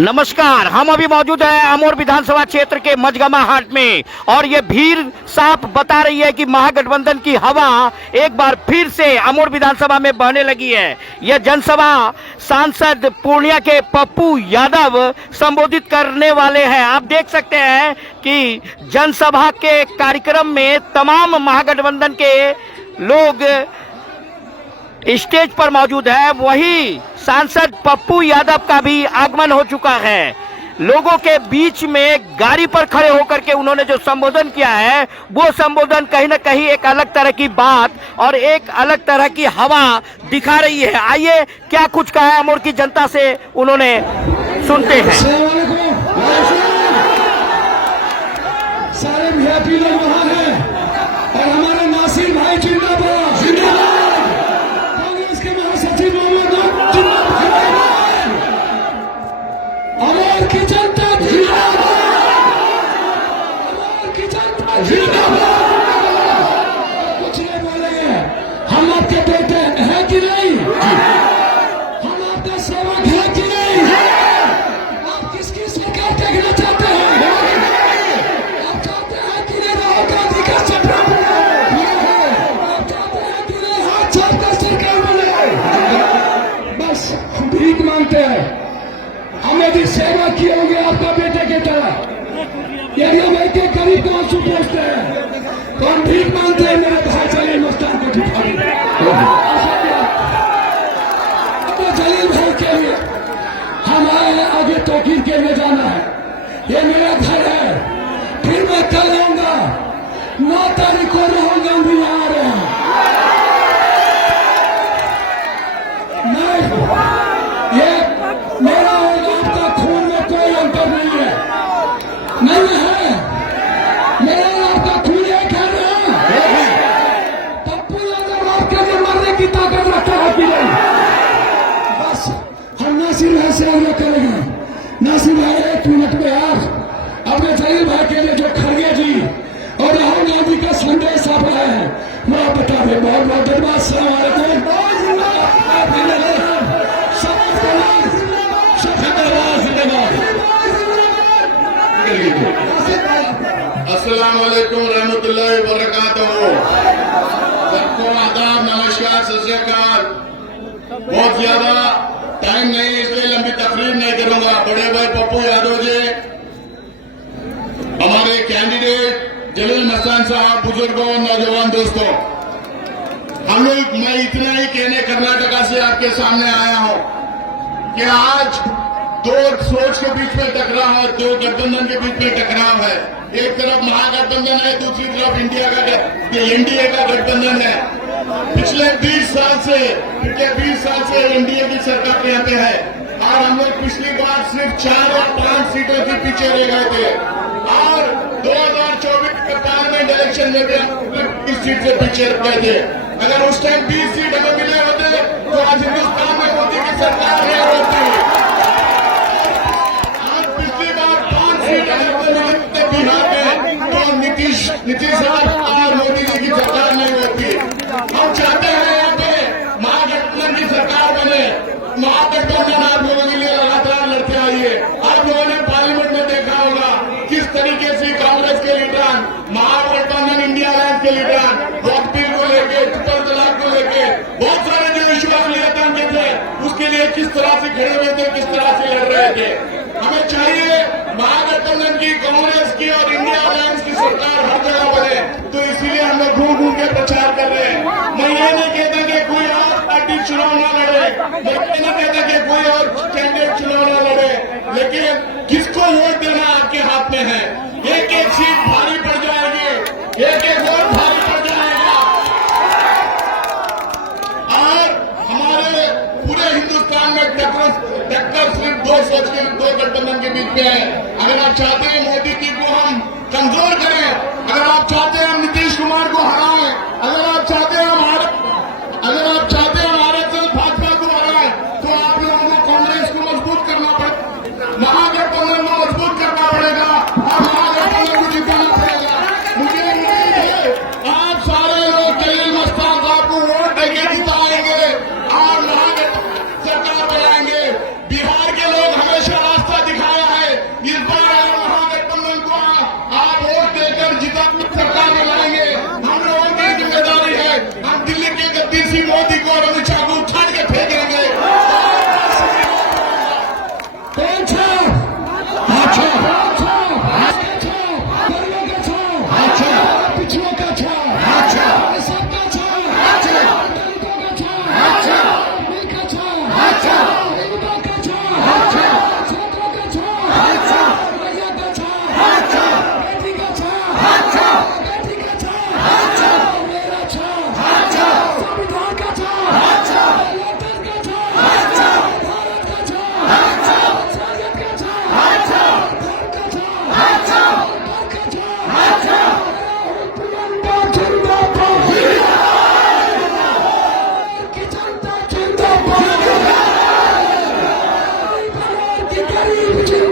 नमस्कार, हम अभी मौजूद हैं अमोर विधानसभा क्षेत्र के मजगमा हाट में और ये भीड़ साफ बता रही है कि महागठबंधन की हवा एक बार फिर से अमोर विधानसभा में बहने लगी है। यह जनसभा सांसद पूर्णिया के पप्पू यादव संबोधित करने वाले हैं। आप देख सकते हैं कि जनसभा के कार्यक्रम में तमाम महागठबंधन के लोग स्टेज पर मौजूद है। वही सांसद पप्पू यादव का भी आगमन हो चुका है। लोगों के बीच में गाड़ी पर खड़े होकर के उन्होंने जो संबोधन किया है वो संबोधन कहीं ना कहीं एक अलग तरह की बात और एक अलग तरह की हवा दिखा रही है। आइए क्या कुछ कहा अमोर की जनता से उन्होंने सुनते हैं। सारे वीआईपी लोग वहां हैं और हमारे नासिर भाई जिंदाबाद जिंदाबाद, कांग्रेस के महासचिव मोहम्मद जिंदाबाद, अमोर की जनता जिंदाबाद, अमोर की जनता जिंदाबाद। कुछ नहीं बोलेंगे, हम आपके बेटे हैं कि नहीं, हम आपका सेवक है कि नहीं, आप किसकी सरकार देखना चाहते हैं, भीख मांगते हैं। हमने भी सेवा की होगी आपका बेटे की तरह। यदि हम एक एक गरीब को आंसू पहुंचते हैं तो हम भीख मांगते हैं मेरे भाई जलील मस्तान को तो जलील भाई के लिए हम आए हैं, आगे तौकीर के लिए जाना है। ये मेरा घर है, फिर मैं कल आऊंगा, 9 तारीख को रहूंगा, हम भी यहाँ आ रहे हैं। ये मेरा और आपका खून में कोई अंतर नहीं है, नहीं है। मेरा और आपका खून एक है ना। पप्पू यादव आपके लिए मरने की ताकत रखता है कि नहीं। बस हम नासिर भाई से आगे करेंगे। नासिर भाई 1 मिनट में यार अपने जलील भाई के लिए जो खड़गे जी और राहुल गांधी का संदेश आप रहे हैं वो आप बता दें। बहुत बहुत धन्यवाद। अस्सलाम वालेकुम। अस्सलाम वालेकुम रहमतुल्लाहि व बरकातहू। सबको आदाब, नमस्कार, सत श्री अकाल। बहुत ज्यादा टाइम नहीं इसलिए लंबी तकरीर नहीं करूंगा। बड़े भाई पप्पू यादव जी, हमारे कैंडिडेट जलील मस्तान साहब, बुजुर्गों, नौजवान दोस्तों, हम लोग, मैं इतना ही कहने कर्नाटका से आपके सामने आया हूं कि आज दो सोच के बीच में टकराव है, दो गठबंधन के बीच में टकराव है। एक तरफ महागठबंधन है, दूसरी तरफ एनडीए का गठबंधन है। पिछले 20 साल से एनडीए की सरकार यहाँ पे है और हम लोग पिछली बार सिर्फ 4 और 5 सीटों के पीछे रह गए थे और 2024 के पार्लियामेंट इलेक्शन में भी हम 20 सीट से पीछे रह गए थे। अगर उस टाइम 20 सीट हमें मिले होते तो आज हिंदुस्तान में मोदी की सरकार नहीं होती। बिहार में तो नीतीश और मोदी जी की सरकार नहीं होती। हम चाहते हैं यहाँ पे महागठबंधन की सरकार बने। महागठबंधन आप लोगों के लिए लगातार लड़ते आइए। आप लोगों ने पार्लियामेंट में देखा होगा किस तरीके से कांग्रेस के लीडर, महागठबंधन इंडिया अलायंस के लीडर वक्फ बिल को लेके, ट्रिपल तलाक को लेके बहुत सारे जो इश्यूज लियातान के थे उसके लिए किस तरह से खड़े हुए थे, किस तरह से लड़ रहे थे। हमें चाहिए महागठबंधन की, कांग्रेस की और इंडिया अलायंस की सरकार हर जगह बने। तो इसीलिए हम लोग घूम घूम के प्रचार कर रहे हैं। मैं ये नहीं कहता कि कोई और पार्टी चुनाव न लड़े, मैं ये नहीं कहता कि कोई और कैंडिडेट चुनाव न लड़े, लेकिन किसको वोट देना आपके हाथ में है। एक एक सीट भारी पड़ जाएगी, एक एक वोट भारी पड़ जाएगा और हमारे पूरे हिंदुस्तान में टक्कर सिर्फ 2 सोच के 2 गठबंधन के बीच में है। अगर आप चाहते हैं मोदी जी को हम कमजोर करें, अगर आप चाहते हैं हम नीतीश कुमार को हराएं, अगर आप चाहते हैं हमारे भाजपा को हराएं, तो आप लोगों को कांग्रेस को मजबूत करना पड़ेगा, महागठबंधन को मजबूत करना पड़ेगा और महागठबंधन को जिताना पड़ेगा। मुझे उम्मीद है आप सारे लोग जलील मस्तान साहब को वोट देके जिताएंगे और महागठबंधन सरकार बनाएंगे। बिहार के लोग हमेशा रास्ता बीजेपी